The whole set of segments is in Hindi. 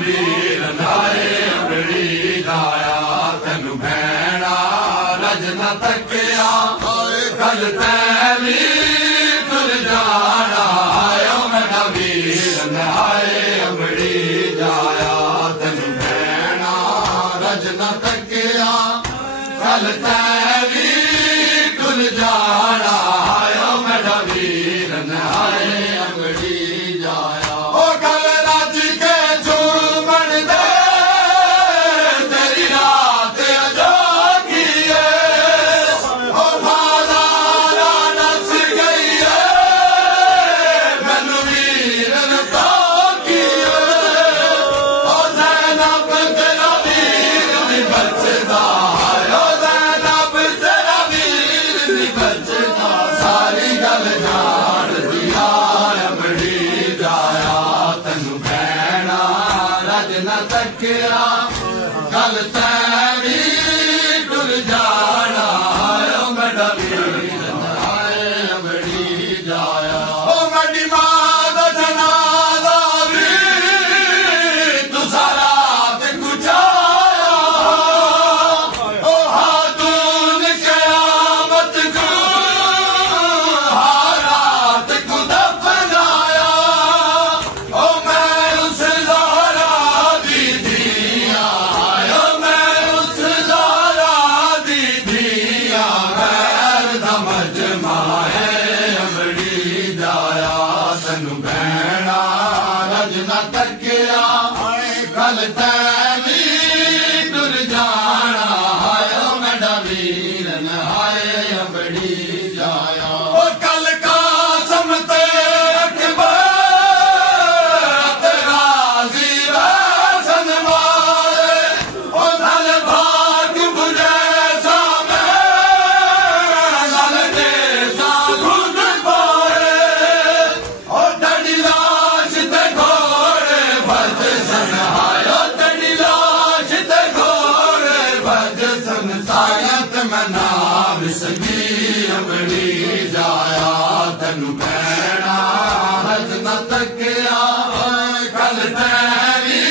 वीर नारे अमड़ी जाया तेन भैना रज न तकिया कल तैवी तुर जाना आयो मेरा वीर नारे अमड़ी जाया तेन भैना रज न तकिया कल तैवी तुर जाना आयो मेरा वीर नारे अमड़ी जाया न तकिया कल तैवी टुर जाना आयो मेरा वीर नारे अमड़ी जाया ओ मेरी मां दा जनाजा वी तू सारा ते गुजाया ओ हाथून कयामत को हारात को दफनाया ओ मैं उस भैना रज न तकिया कल तैवी टुर जाना आयो मेरा वीर नारे अमड़ी जाया ओ कल का समते अकबर राजी वैसन मारे ओ नल भाग बुझे सामे नल दे सा घुट पाए अमड़ी जाया तेन भैना रज न तकिया कल तैवी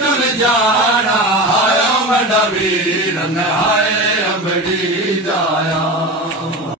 टुर जाना आयो मेरा वीर नारे अमड़ी जाया।